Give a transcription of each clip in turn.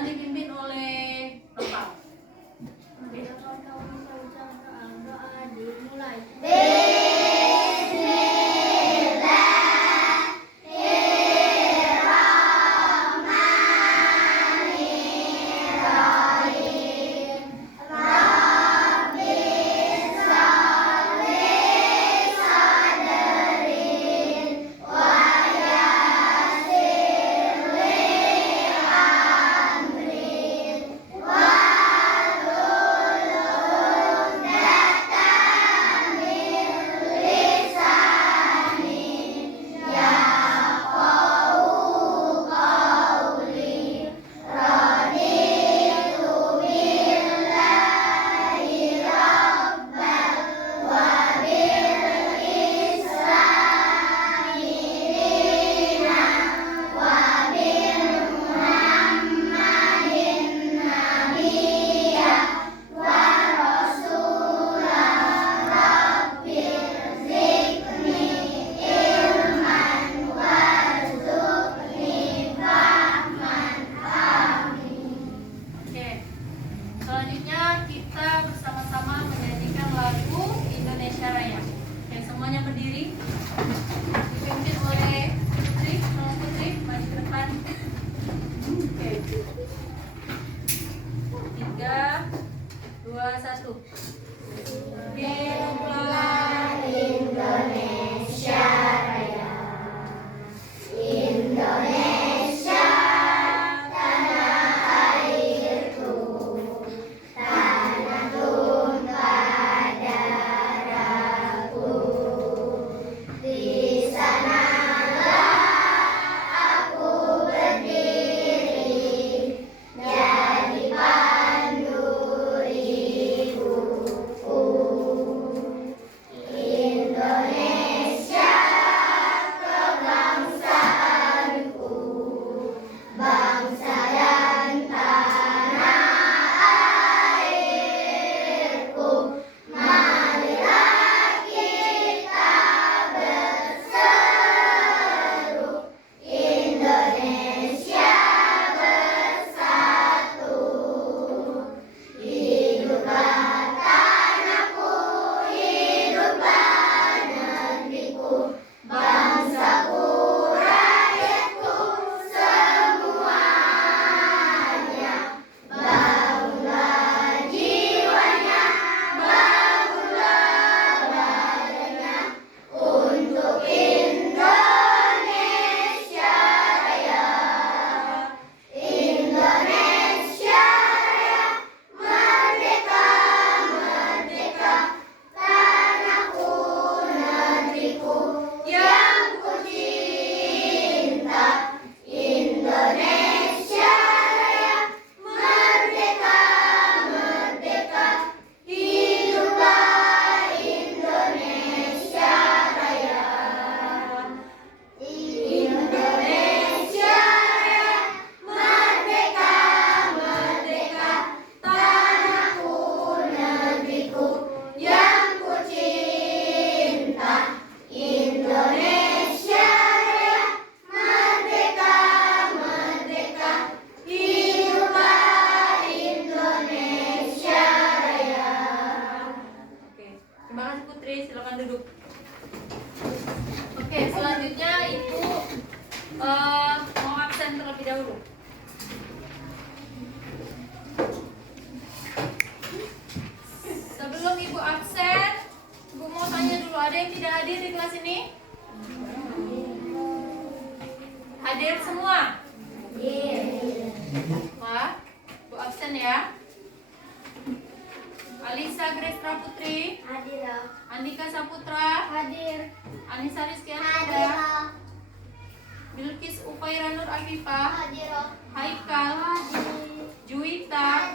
dan dipimpin oleh Bapak. Doa dimulai. Selanjutnya kita bersama-sama menyanyikan lagu Indonesia Raya. Yang semuanya berdiri, dipimpin oleh Putri, tolong Putri maju ke depan. Oke. 3, 2, 1. Hiduplah Indonesia Raya. Indonesia tanah airku, tanah tumpah darahku. Di sanalah aku berdiri, jadi pandu ibuku. Indonesia kebangsaanku, bangsa dan tanah airku. Marilah kita berseru, Indonesia bersatu. Hiduplah tanahku, hiduplah negeriku, bangsaku, rakyatku semuanya. Bangunlah jiwanya, bangunlah badannya, untuk Indonesia Raya. Indonesia Raya, merdeka, merdeka, tanahku, negeriku yang ku cinta. Indonesia Raya, merdeka, merdeka, hiduplah Indonesia Raya. Indonesia Raya, merdeka, merdeka, tanahku, negeriku yang ku cinta. Indonesia Raya, merdeka, merdeka, hiduplah Indonesia Raya. Oke, terima kasih Putri, silakan duduk. Oke, selanjutnya Ibu mau absen terlebih dahulu. Sebelum Ibu absen, Ibu mau tanya dulu, ada yang tidak hadir di kelas ini? Hadir semua? Wah, Bu absen ya. Alisa Grace Putri, Hadir. Andika Saputra, Hadir. Anissa Rizky Ananda, Bilkis Upaira Nur Afifah, Hadir. Haikal, Juwita,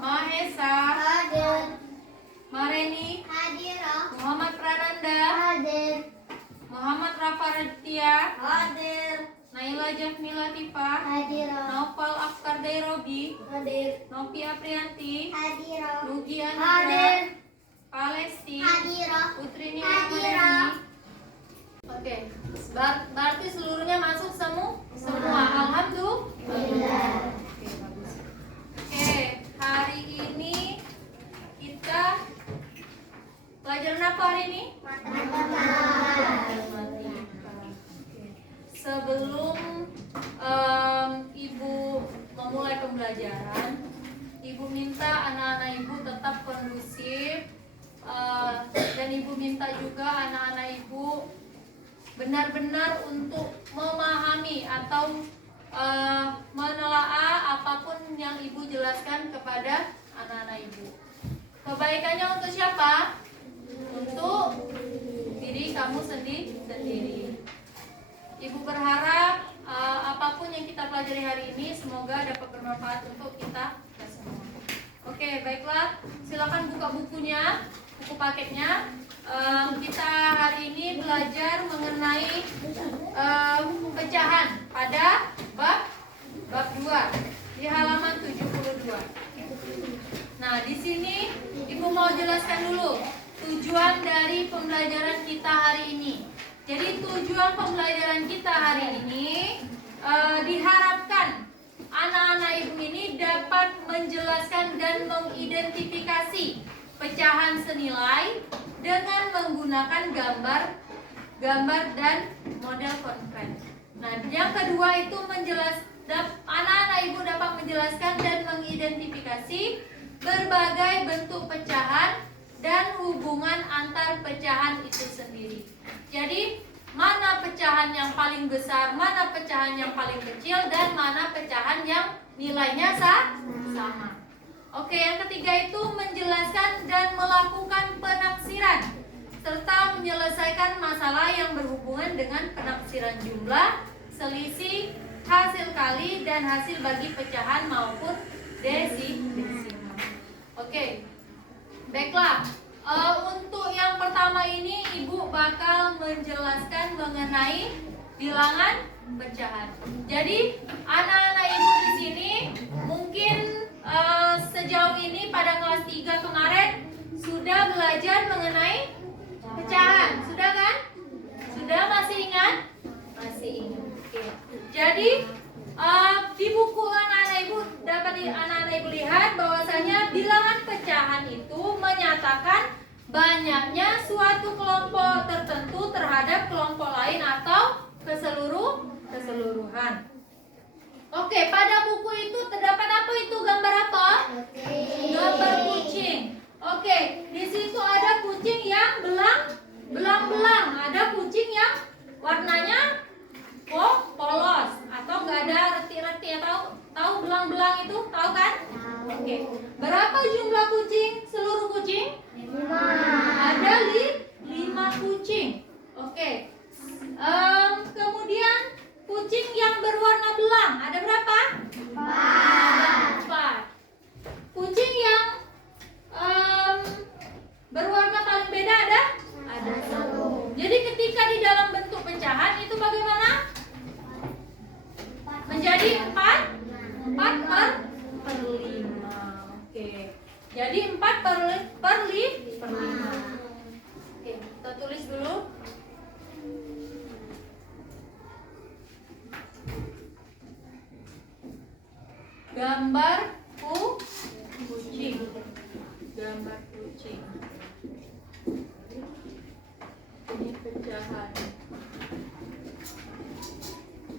Mahesa, Hadir. Mareni, Hadir. Muhammad Prananda, Hadir. Muhammad Rafa Raditya, Hadir. Naila Jafmila Tifa, Hadir. Naufal Akhtar Dairobi, Hadir. Novi Aprianti, Hadir. Nugi Hadir. Anugrah, Palesti, Hadir. Putri Hadir. Nirmani, Oke, berarti seluruhnya masuk semua. Alhamdulillah. Oke, bagus. Oke, hari ini kita pelajaran apa hari ini? Matematika. Sebelum Ibu memulai pembelajaran, Ibu minta anak-anak Ibu tetap kondusif, dan Ibu minta juga anak-anak Ibu benar-benar untuk memahami atau menelaah apapun yang Ibu jelaskan kepada anak-anak Ibu. Kebaikannya untuk siapa? Untuk diri kamu sendiri. Ibu berharap apapun yang kita pelajari hari ini semoga dapat bermanfaat untuk kita semua. Oke, baiklah. Silakan buka bukunya, buku paketnya. Kita hari ini belajar mengenai pecahan pada bab 2 di halaman 72. Nah, di sini Ibu mau jelaskan dulu tujuan dari pembelajaran kita hari ini. Jadi tujuan pembelajaran kita hari ini diharapkan anak-anak Ibu ini dapat menjelaskan dan mengidentifikasi pecahan senilai dengan menggunakan gambar dan model konkret. Nah, yang kedua itu anak-anak Ibu dapat menjelaskan dan mengidentifikasi berbagai bentuk pecahan dan hubungan antar pecahan itu sendiri. Jadi, mana pecahan yang paling besar, mana pecahan yang paling kecil, dan mana pecahan yang nilainya sama. Oke, yang ketiga itu menjelaskan dan melakukan penaksiran serta menyelesaikan masalah yang berhubungan dengan penaksiran jumlah, selisih, hasil kali, dan hasil bagi pecahan maupun desimal. Oke, baiklah. Untuk yang pertama ini Ibu bakal menjelaskan mengenai bilangan pecahan. Jadi anak-anak Ibu di sini mungkin sejauh ini pada kelas 3 kemarin sudah belajar mengenai pecahan. Sudah kan? Sudah, masih ingat? Masih ingat. Oke. Jadi di buku anak-anak Ibu dapat anak-anak Ibu lihat bahwasanya bilangan pecahan itu menyatakan banyaknya suatu kelompok tertentu terhadap kelompok lain atau keseluruhan. Oke, pada buku itu terdapat apa itu? Gambar apa? Gambar kucing. Oke, di situ ada kucing yang belang-belang, ada kucing yang warnanya polos atau nggak ada reti-reti. Tahu belang-belang itu? Tahu kan? Oke. Berapa jumlah kucing? Seluruh kucing? 5. Ada 5 kucing. Oke. Kemudian kucing yang berwarna belang ada berapa? 4. Kucing yang berwarna paling beda ada 1. Jadi ketika di dalam bentuk pecahan itu bagaimana? Menjadi 4 per 5. Oke. Jadi 4 per 5. Oke, kita tulis dulu. Gambar kucing. Gambar kucing. Ini pecahan.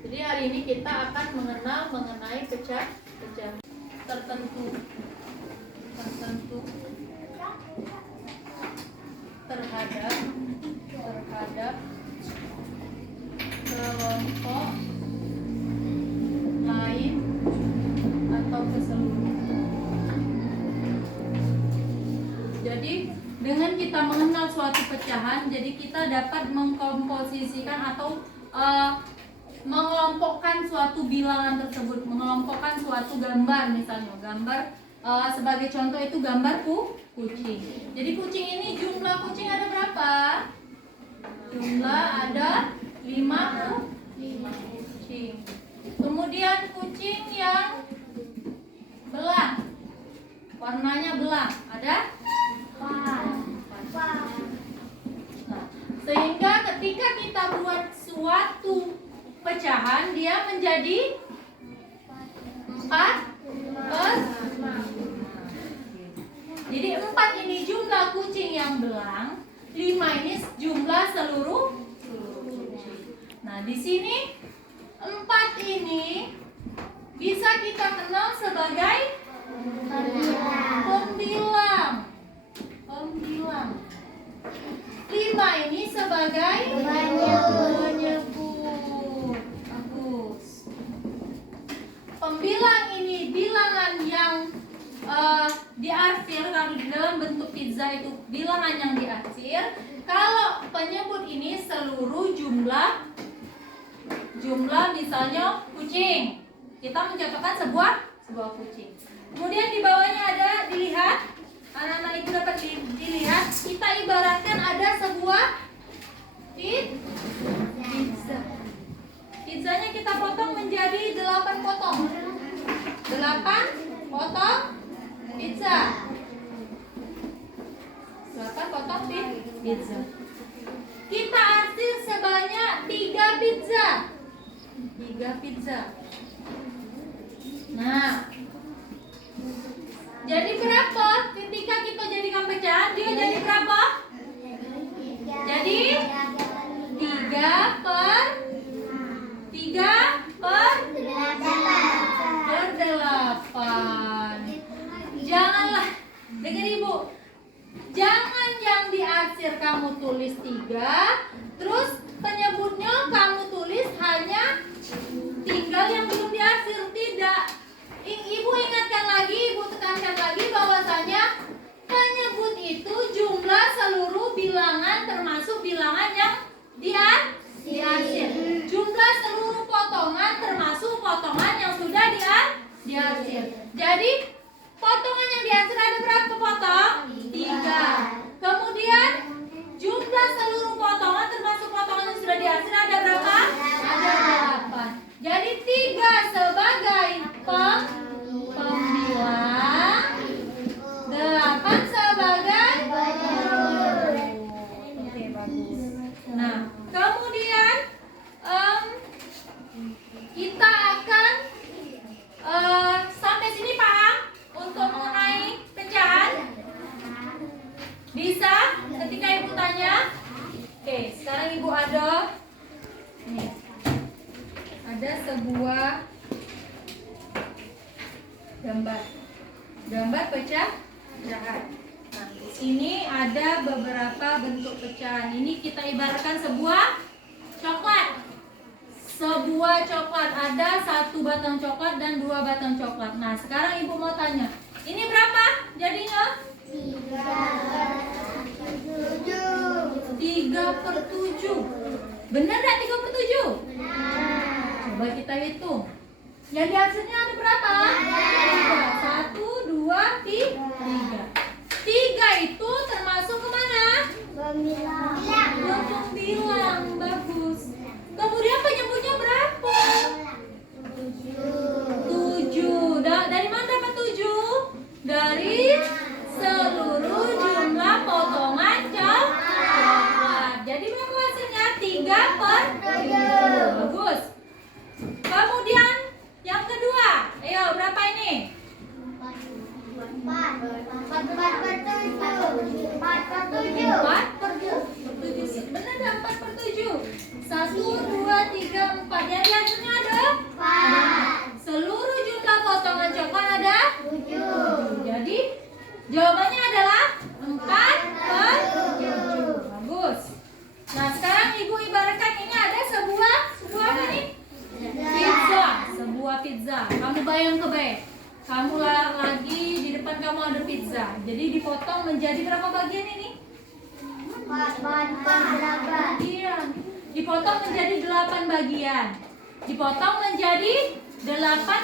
Jadi hari ini kita akan mengenal mengenai pecahan tertentu terhadap kelompok lain atau keseluruhan. Jadi dengan kita mengenal suatu pecahan, jadi kita dapat mengkomposisikan atau mengelompokkan suatu bilangan tersebut, mengelompokkan suatu gambar, misalnya gambar sebagai contoh itu gambar kucing. Jadi kucing ini jumlah kucing ada berapa? Jumlah ada 5 kucing. Kemudian kucing yang belang, warnanya belang ada 4. Nah, sehingga ketika kita buat suatu pecahan, dia menjadi 4 per 5. Jadi 4 ini jumlah kucing yang belang, 5 ini jumlah seluruh kucing. Nah, di sini 4 ini bisa kita kenal sebagai pembilang. 5 ini sebagai penyebut. Bagus. Pembilang ini bilangan yang diarsir. Kalau di dalam bentuk pizza itu bilangan yang diarsir. Kalau penyebut ini seluruh jumlah misalnya kucing. Kita mencontohkan sebuah kucing. Kemudian di bawahnya ada, dilihat, anak-anak itu dapat dilihat, kita ibaratkan ada sebuah pizza. Pizzanya kita potong menjadi 8 potong. 8 potong pizza. 8 potong pizza. Kita arsir sebanyak 3 pizza. 3 pizza. Nah, jadi berapa ketika kita jadikan pecahan? Dia jadi berapa? Jadi 3 per 8. Janganlah, dengar ibu, jangan yang diarsir kamu tulis 3, terus penyebutnya kamu tulis hanya tinggal yang belum diarsir. Tidak. Ibu ingatkan lagi, ibu tekankan lagi bahwasanya penyebut itu jumlah seluruh bilangan termasuk bilangan yang diarsir. Jumlah seluruh potongan termasuk potongan yang sudah diarsir. Jadi potongan yang diarsir ada berapa potong? 3. Kemudian jumlah seluruh potongan termasuk potongan yang sudah diarsir ada berapa? Ada 8. Jadi 3 sebagai pembilang, 8 sebagai penyebut. Oke, bagus. Nah, kemudian kita akan sampai sini paham untuk mengenai pecahan? Bisa? Ketika ibu tanya. Oke, sekarang ibu ada nih. Ada sebuah gambar pecahan. Nah, di sini ada beberapa bentuk pecahan. Ini kita ibaratkan sebuah coklat. Ada 1 batang coklat dan 2 batang coklat. Nah, sekarang ibu mau tanya, ini berapa jadinya? 3/7. Benar nggak 3/7? Coba kita hitung. Yang diarsirnya ada berapa? 1, 2, 3. 3 itu termasuk kemana? Pembilang. Bagus. Kemudian penyebutnya berapa? 7. Dari mana dapat 7? Dari seluruh jumlah potongan coklat. Jadi berapa hasilnya? 3/7. Bagus. Kemudian yang kedua, ayo berapa ini? 4/7. Benar nggak 4/7? 1, 2, 3, 4. Yang hasilnya ada 4. Seluruh jumlah potongan coklat ada 7. Jadi jawabannya adalah 4/7. Bagus. Nah, sekarang ibu ibaratkan ini ada sebuah apa nih? Pizza. Sebuah pizza. Kamu bayang kamu lagi di depan kamu ada pizza. Jadi dipotong menjadi berapa bagian ini? 8. Iya. Dipotong menjadi 8 bagian. Dipotong menjadi 8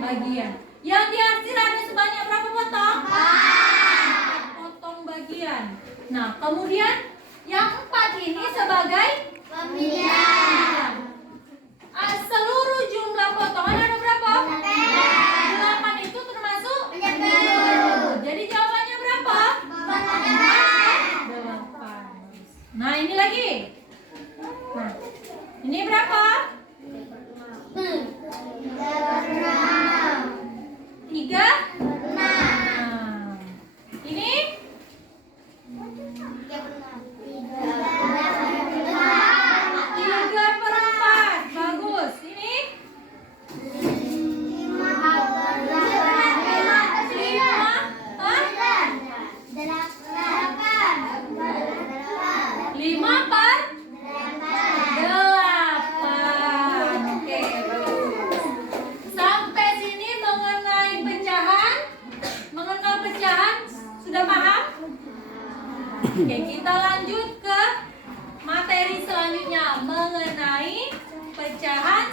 bagian. Yang diarsir ada sebanyak berapa potong? 4 potong bagian. Nah, kemudian yang 4 ini sebagai Pembilang. Seluruh jumlah potongan ada berapa? 8 itu termasuk Penyebut. Jadi jawabannya berapa? 8. Nah, ini lagi. Oke, kita lanjut ke materi selanjutnya mengenai pecahan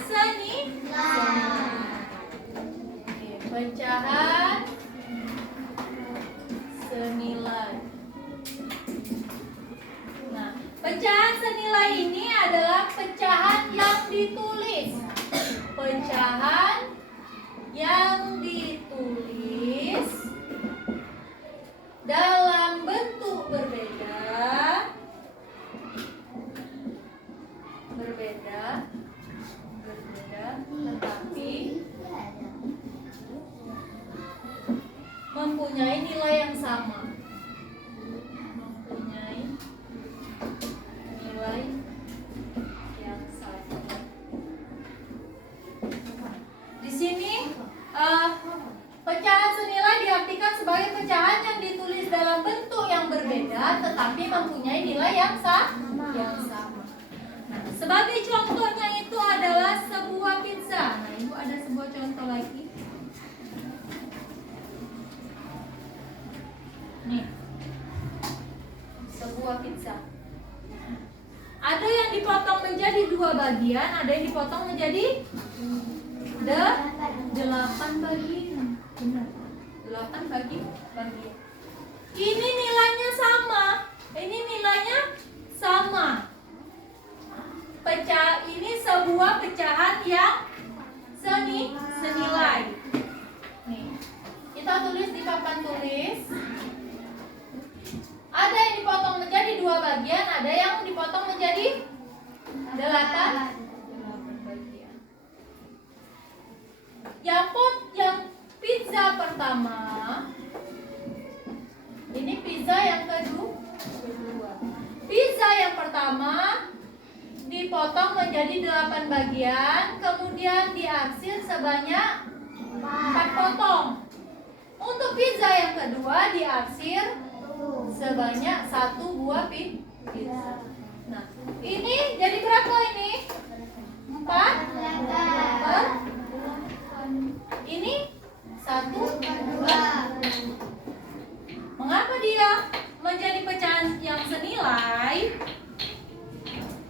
Oke, pecahan senilai. Nah, pecahan senilai ini adalah pecahan yang ditulis. Pecahan yang ditulis dalam bentuk berbeda, tetapi mempunyai nilai yang sama. Di sini pecahan senilai diartikan sebagai pecahan yang ditulis dalam bentuk yang berbeda tetapi mempunyai nilai yang sama. Nah, sebagai contohnya itu adalah sebuah pizza. Nah, Ibu ada sebuah contoh lagi. Nih, sebuah pizza. Ada yang dipotong menjadi 2 bagian, ada yang dipotong menjadi 8 bagian. Benar. 8 bagian. Ini nilainya sama. Ini nilainya sama. Ini sebuah pecahan yang senilai. Nih, kita tulis di papan tulis. Ada yang dipotong menjadi 2 bagian, ada yang dipotong menjadi 8 bagian. Yang pizza pertama, ini pizza yang kedua. Pizza yang pertama dipotong menjadi 8 bagian, kemudian diarsir sebanyak 4 potong. Untuk pizza yang kedua diarsir sebanyak 1 buah pizza. Nah, ini jadi berapa ini? 4 per ini 1 2. Mengapa dia menjadi pecahan yang senilai?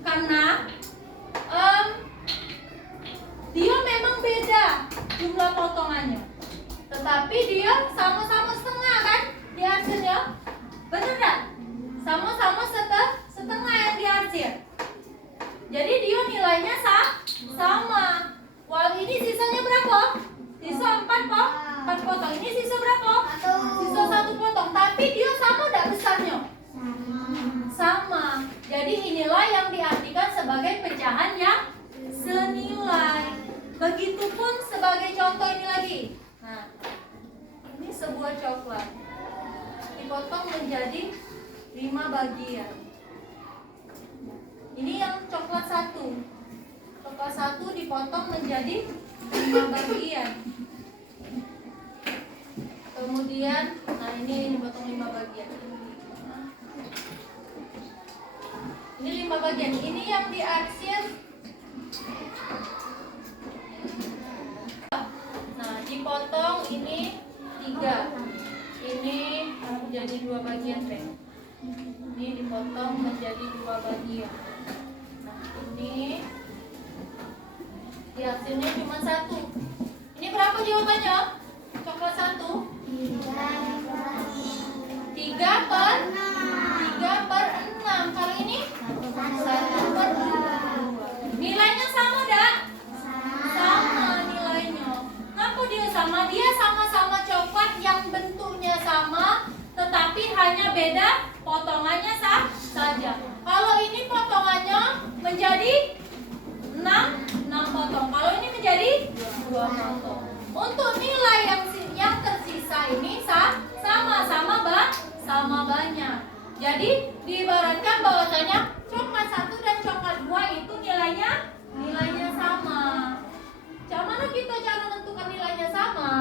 Karena dia memang beda jumlah potongannya, tetapi dia sama-sama setengah kan diarsirnya. Benar nggak? Sama-sama setengah yang diarsir. Jadi dia nilainya sama. Walau ini sisanya berapa? Sisa 4 potong. Ini sisa berapa? Sisa 1 potong. Tapi dia sama nggak besarnya? Sama. Jadi inilah yang diartikan sebagai pecahan yang senilai. Begitupun sebagai contoh ini lagi. Nah, ini sebuah coklat dipotong menjadi 5 bagian. Ini yang coklat 1. Coklat 1 dipotong menjadi 5 bagian. Kemudian, nah ini dipotong 5 bagian. Ini 5 bagian. Ini yang diarsir. Nah, dipotong ini 3. Ini menjadi 2 bagian, Teh. Ini dipotong menjadi 2 bagian. Nah, ini diarsirnya cuma 1. Ini berapa jawabannya? Coklat 1? 3 per 6. Kalau ini 1 per 2. Nilainya sama enggak? Sama nilainya. Kenapa dia sama? Dia sama-sama coklat yang bentuknya sama, tetapi hanya beda potongannya saja. Kalau ini potongannya menjadi 6 potong. Kalau ini menjadi 2 potong. Untuk nilai yang tersisa ini sama banyak. Jadi diibaratkan bahwasanya coklat 1 dan coklat 2 itu nilainya sama. Bagaimana kita cara menentukan nilainya sama?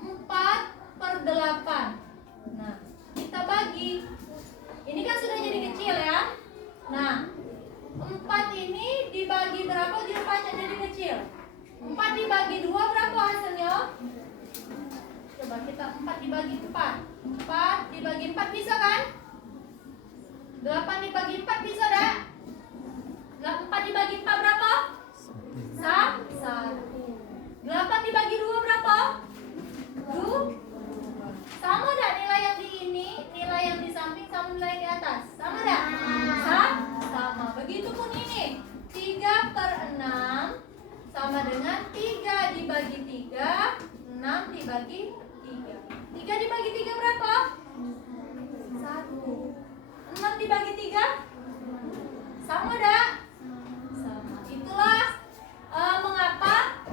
4/8. Nah, kita bagi. Ini kan sudah jadi kecil ya. Nah, 4 ini dibagi berapa jawabannya jadi kecil? 4 dibagi 2 berapa hasilnya? Coba kita 4 dibagi 4. 4 dibagi 4 bisa kan? 8 dibagi 4 bisa dah? 4 dibagi 4 berapa? 1. 8 dibagi 2 berapa? 2. Sama dah nilai yang di ini, nilai yang di samping sama nilai di atas. Sama dah? Sama. Begitupun ini. 3/6 sama dengan 3 dibagi 3, 6 dibagi 3. 3 dibagi 3 berapa? 1. 6 dibagi 3? Sama dah? Sama. Itulah mengapa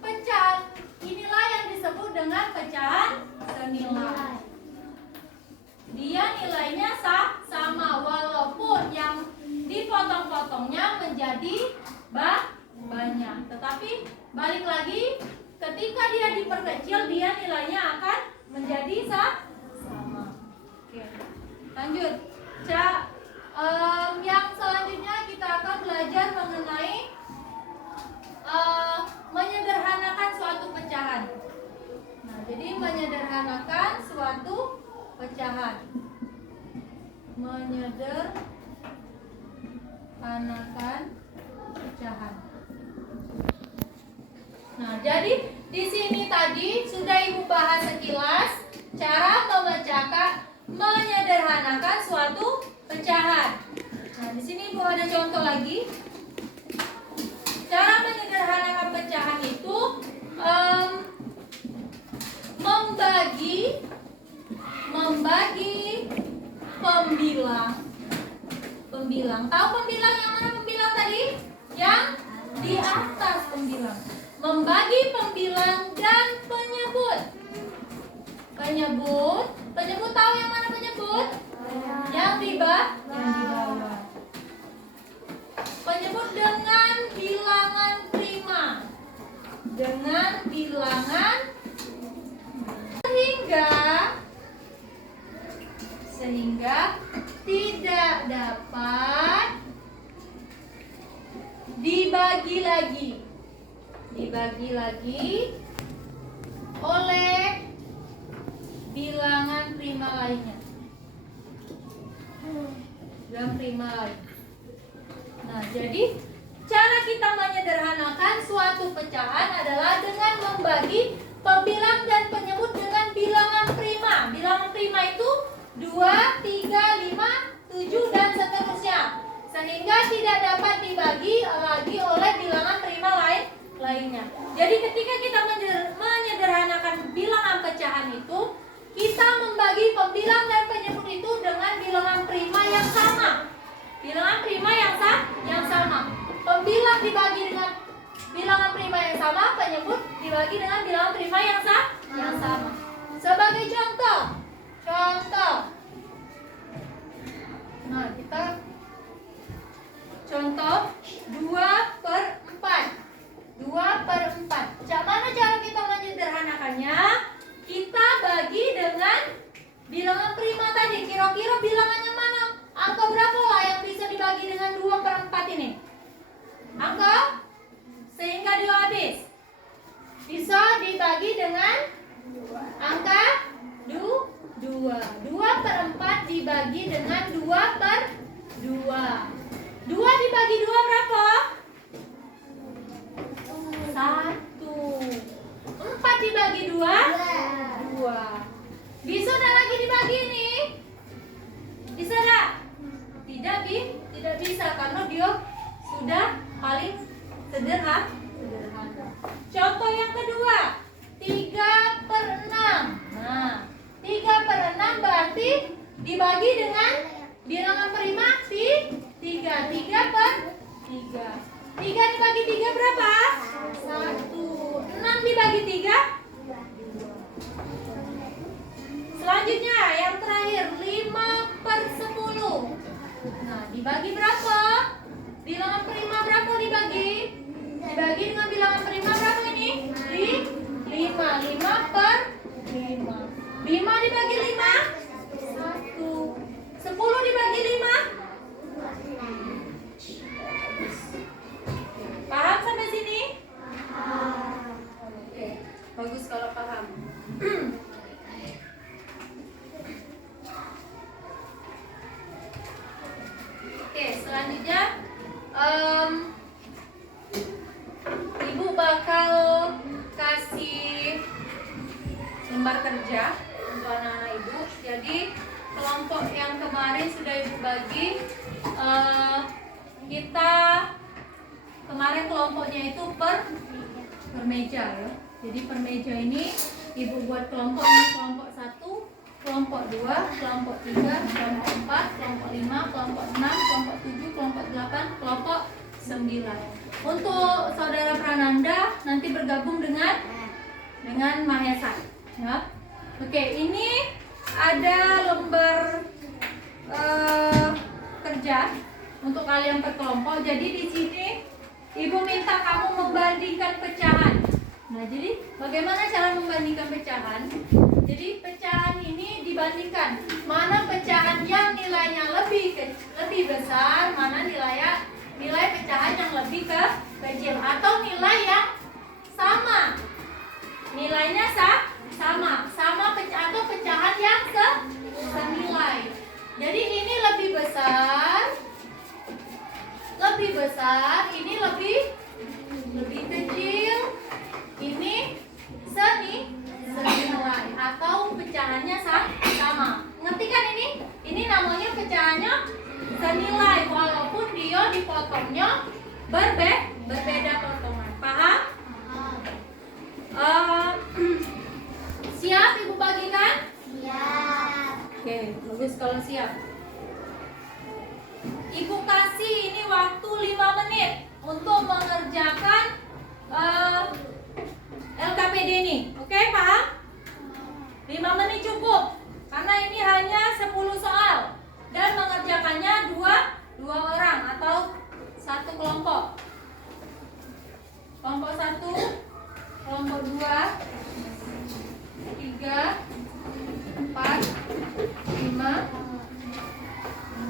pecahan inilah yang disebut dengan pecahan senilai. Dia nilainya sama walaupun yang dipotong-potongnya menjadi banyak. Tetapi balik lagi, ketika dia diperkecil dia nilainya akan menjadi sama. Oke. Lanjut. Yang selanjutnya kita akan belajar mengenai menyederhanakan suatu pecahan. Nah, jadi menyederhanakan suatu pecahan. Menyederhanakan pecahan. Nah, jadi di sini tadi sudah Ibu bahas sekilas cara menyederhanakan suatu pecahan. Nah, di sini Ibu ada contoh lagi. Cara menyederhanakan pecahan itu membagi pembilang. Tahu pembilang yang mana pembilang tadi? Yang di atas pembilang. Membagi pembilang dan penyebut. Penyebut tahu yang mana penyebut? Yang di bawah. Penyebut dengan bilangan prima. Sehingga tidak dapat dibagi lagi oleh bilangan prima lainnya. Nah, jadi cara kita menyederhanakan suatu pecahan adalah dengan membagi pembilang dan penyebut dengan bilangan prima. Bilangan prima itu 2, 3, 5, 7 dan seterusnya. Sehingga tidak dapat dibagi lagi oleh bilangan prima lainnya. Jadi ketika kita menyederhanakan bilangan pecahan itu, kita membagi pembilang dan penyebut itu dengan bilangan prima yang sama. Pembilang dibagi dengan bilangan prima yang sama, penyebut dibagi dengan bilangan prima yang sama. Sebagai contoh. Nah, kita contoh 2/4. 2/4. Mana cara kita menyederhanakannya? Kita bagi dengan bilangan prima tadi. Kira-kira bilangannya mana? Angka berapa lah yang bisa dibagi dengan 2/4 ini? Angka sehingga dia habis. Bisa dibagi dengan angka 2. 2/4 dibagi dengan 2/2. 2 dibagi 2 berapa? 1. 4 dibagi 2? 2. Bisa dah lagi dibagi ini? Bisa dah? Tidak bisa karena dia sudah paling sederhana. Contoh yang kedua, 3/6. Nah, 3/6 berarti dibagi dengan bilangan prima 3. 3/3. 3 dibagi 3 berapa? 1. 6 dibagi 3? Selanjutnya yang terakhir 5/10. Nah, dibagi berapa? Bilangan prima berapa dibagi? Dibagi dengan bilangan prima berapa ini? 5. 5/5. 5 dibagi 5? 1. 10 dibagi 5? Paham sampai sini? Oke, bagus kalau paham. lembar kerja untuk anak-anak ibu. Jadi kelompok yang kemarin sudah ibu bagi, kita kemarin kelompoknya itu per meja ya. Jadi per meja ini ibu buat kelompok ini, kelompok 1, kelompok 2, kelompok 3, kelompok 4, kelompok 5, kelompok 6, kelompok 7, kelompok 8, kelompok 9. Untuk saudara Prananda nanti bergabung dengan Mahesa ya. Oke, ini ada lembar kerja untuk kalian per kelompok. Jadi di sini ibu minta kamu membandingkan pecahan. Nah, jadi bagaimana cara membandingkan pecahan? Jadi pecahan ini dibandingkan mana pecahan yang nilainya lebih besar, mana nilai pecahan yang lebih kecil, atau nilai yang sama. Nilainya sama atau pecahan yang senilai. Jadi ini lebih besar, ini lebih kecil, ini senilai atau pecahannya sama. Ngerti kan ini? Ini namanya pecahannya senilai walaupun dia dipotongnya berbeda potongan. Paham? Siap ibu bagikan? Siap. Oke, bagus kalau siap. Ibu kasih ini waktu 5 menit untuk mengerjakan LKPD ini. Oke, paham? 5 menit cukup. Karena ini hanya 10 soal dan mengerjakannya dua orang atau satu kelompok. Kelompok 1, kelompok 2, 3, 4, 5,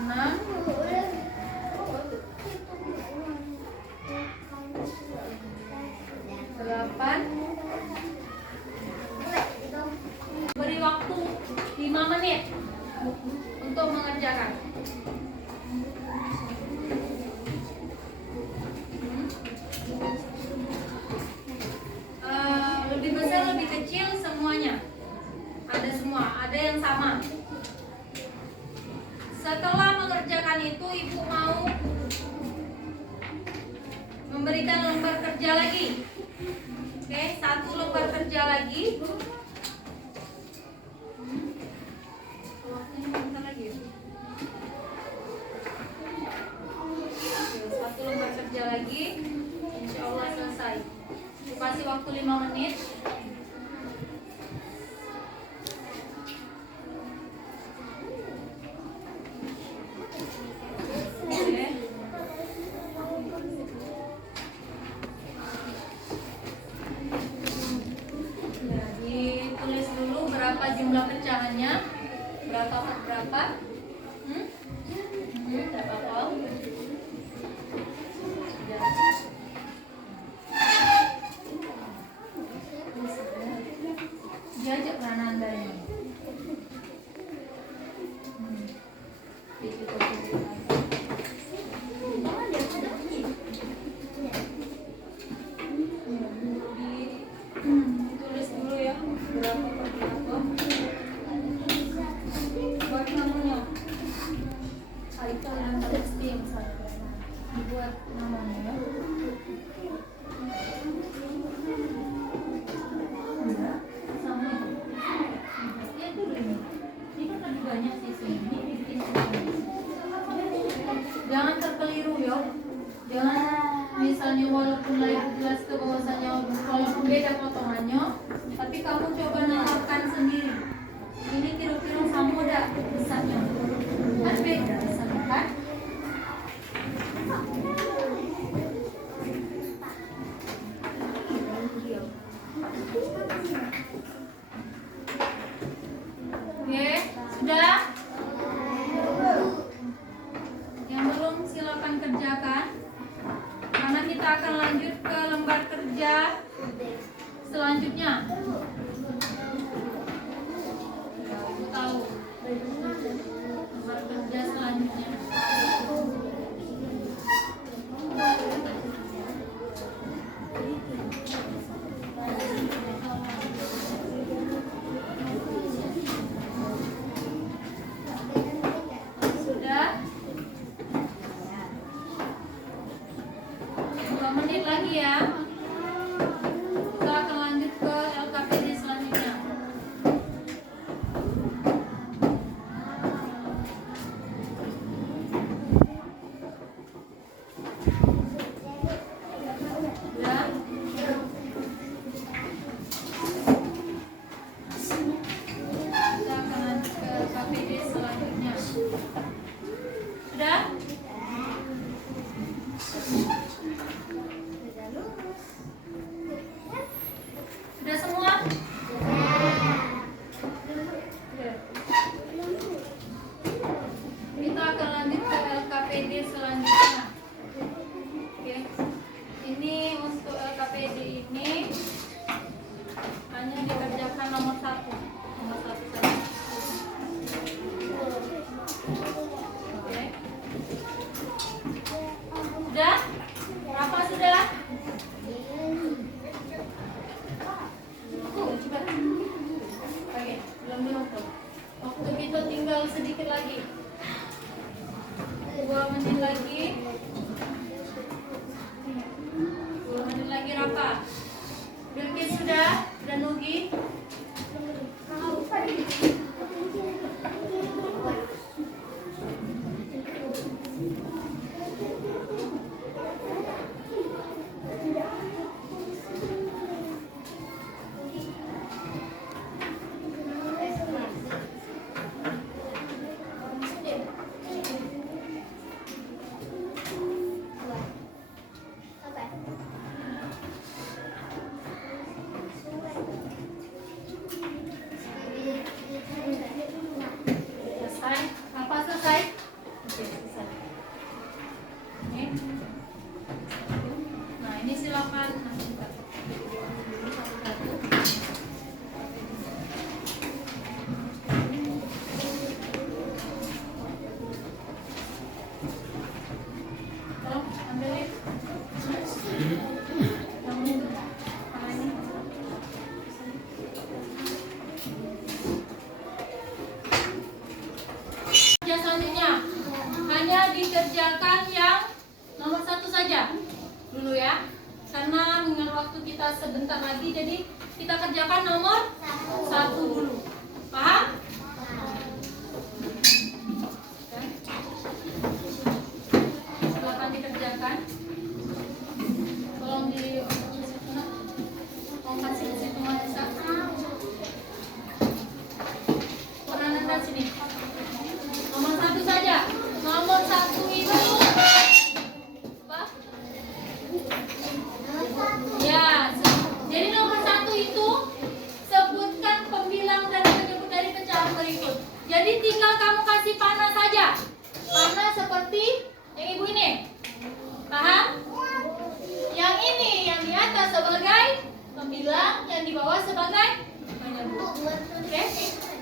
6, 8. Beri waktu 5 menit untuk mengerjakan. Lebih besar, lebih kecil, semuanya. Ada semua, ada yang sama. Setelah mengerjakan itu, ibu mau memberikan lembar kerja lagi. Oke, 1 lembar kerja lagi. Satu lembar kerja lagi, insya Allah selesai. Kasih waktu 5 menit. Oke. Jadi tulis dulu berapa jumlah pecahannya, berapa per berapa. Tidak apa-apa. Diajak Prananda ini. Tulis dulu ya berapa per berapa. Buat namanya. Itu yang pasti misalnya. Dibuat namanya ya. Sama ya. Ya dulu ini. Ini kan lebih banyak sih sini. Ini bikin jangan terkeliru ya. Jangan misalnya walaupun lain jelas ke bahwasanya walaupun beda potongannya, tapi kamu coba nambahkan sendiri. Ini kira-kira sama udah besarnya. Kan beda besarnya kan? Oke, sudah? Yang belum silakan kerjakan. Karena kita akan lanjut ke lembar kerja selanjutnya. Ya, ibu tahu. Lembar kerja selanjutnya. lagi ya. Kita akan lanjut ke LKPD selanjutnya. Udah? Kita akan lanjut ke LKPD selanjutnya. Sudah? Sudah semua? Kita akan lanjut ke LKPD selanjutnya. Oke. Ini untuk LKPD ini hanya dikerjakan nomor satu saja. Oke. Sudah? Apa sudah? Coba. Oke, belum diukur. Waktu kita tinggal sedikit lagi. 2 menit lagi. 2 menit lagi Rafa. Bilkis sudah? Dan Nugi? Selesai? Apa selesai? Oke, selesai. Ini. Nah, ini silakan. Tolong ambilin. Yang ini tuh. Sama ini. Kerja selanjutnya hanya dikerjakan yang nomor 1 saja dulu ya, karena mengingat waktu kita sebentar lagi, jadi kita kerjakan nomor 1 dulu. Paham? Silakan dikerjakan. Tolong di tolong kasih ke situ Marisa. Peranan sini. Nomor 1 saja. Nomor 1 itu apa? Ya, jadi nomor 1 itu sebutkan pembilang dan penyebut dari pecahan berikut. Jadi tinggal kamu kasih panah saja. Panah seperti yang ibu ini. Paham? Yang ini yang di atas sebagai pembilang, yang di bawah sebagai penyebut. Oke?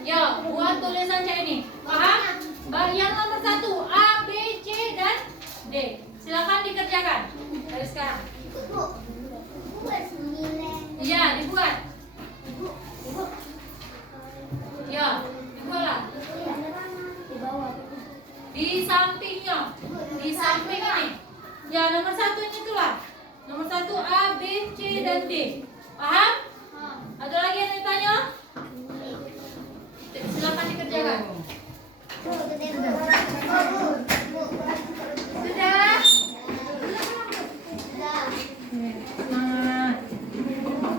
Ya, buat tulisan kayak ini. Paham? Yang nomor 1 A, B, C, dan D. Silakan dikerjakan dari sekarang. Iya, dibuat. Ya, dibuatlah. Di sampingnya. Di samping ini. Ya, nomor 1 ini itulah. Nomor 1 A, B, C, dan D. Paham? Ada lagi yang ditanya? Silakan dikerjakan. Sudah? Semangat.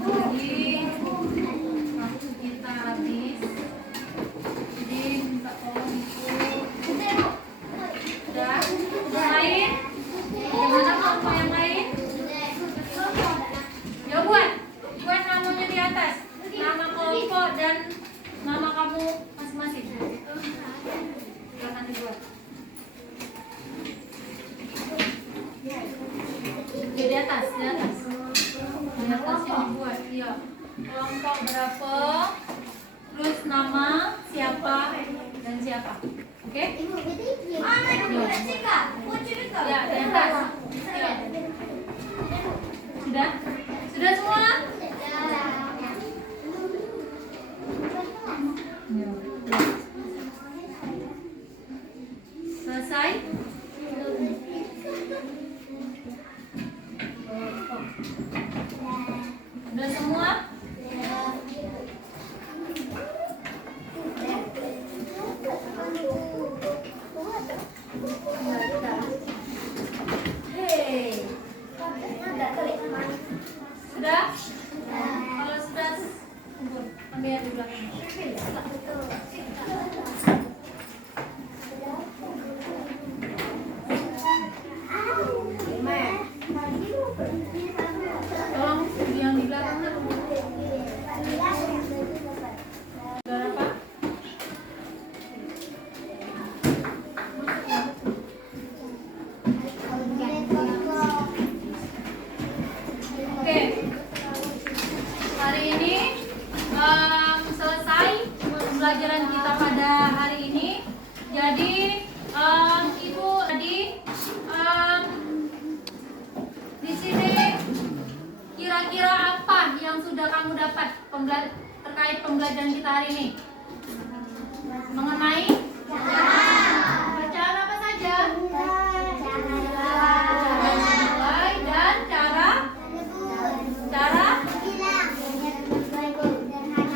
Lagi waktu kita habis. Jadi minta tolong ibu. Sudah? Yang lain? Bagaimana kelompok yang lain? Ya buat namanya di atas. Nama kelompok dan nama kamu masing-masing. Silakan dibuat. Di atas, di atas. Di atas yang dibuat. Iya. Kelompok berapa? Terus nama siapa dan siapa. Oke? Ya, di atas. Ya. Sudah? Sudah semua? Selesai? Ambil yang di belakang. Tolong yang di belakang. Saudara Pak. Oke. Hari ini selesai pembelajaran kita pada hari ini. Jadi Ibu tadi di sini kira-kira apa yang sudah kamu dapat terkait pembelajaran kita hari ini? Mengenai bacaan apa saja? Bacaan nilai dan cara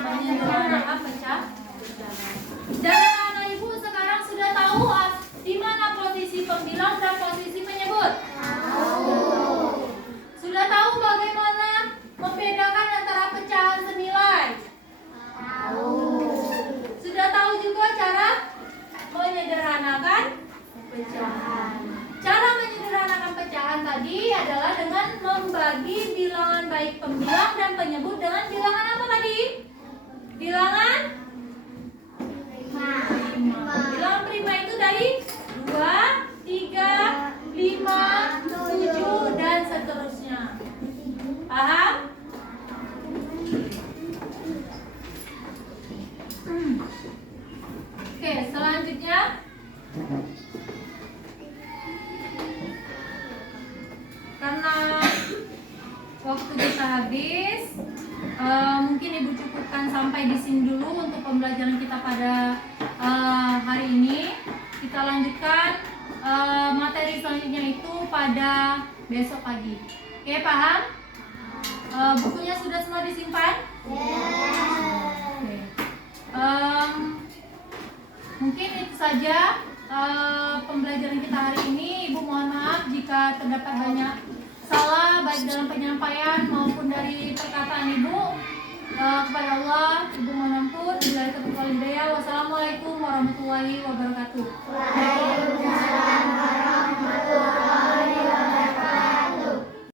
menyederhanakan pecah. Dan anak ibu sekarang sudah tahu di mana posisi pembilang dan posisi penyebut. Sudah tahu bagaimana membedakan antara pecahan senilai. Sudah tahu juga cara menyederhanakan pecahan. Cara menyederhanakan pecahan tadi adalah dengan membagi bilangan baik pembilang dan penyebut dengan bilangan apa tadi? Bilangan prima. Bilangan prima itu dari 2, 3, 5, 7 dan seterusnya. Paham? Oke, selanjutnya karena waktu kita habis, mungkin Ibu cukupkan sampai di sini dulu untuk pembelajaran kita pada hari ini. Kita lanjutkan materi selanjutnya itu pada besok pagi. Oke, paham? Bukunya sudah semua disimpan? Oke. Mungkin itu saja pembelajaran kita hari ini. Ibu mohon maaf jika terdapat banyak salah baik dalam penyampaian maupun dari perkataan Ibu. Kepada Allah Ibu mohon ampun. Wassalamualaikum warahmatullahi wabarakatuh. Waalaikumsalam.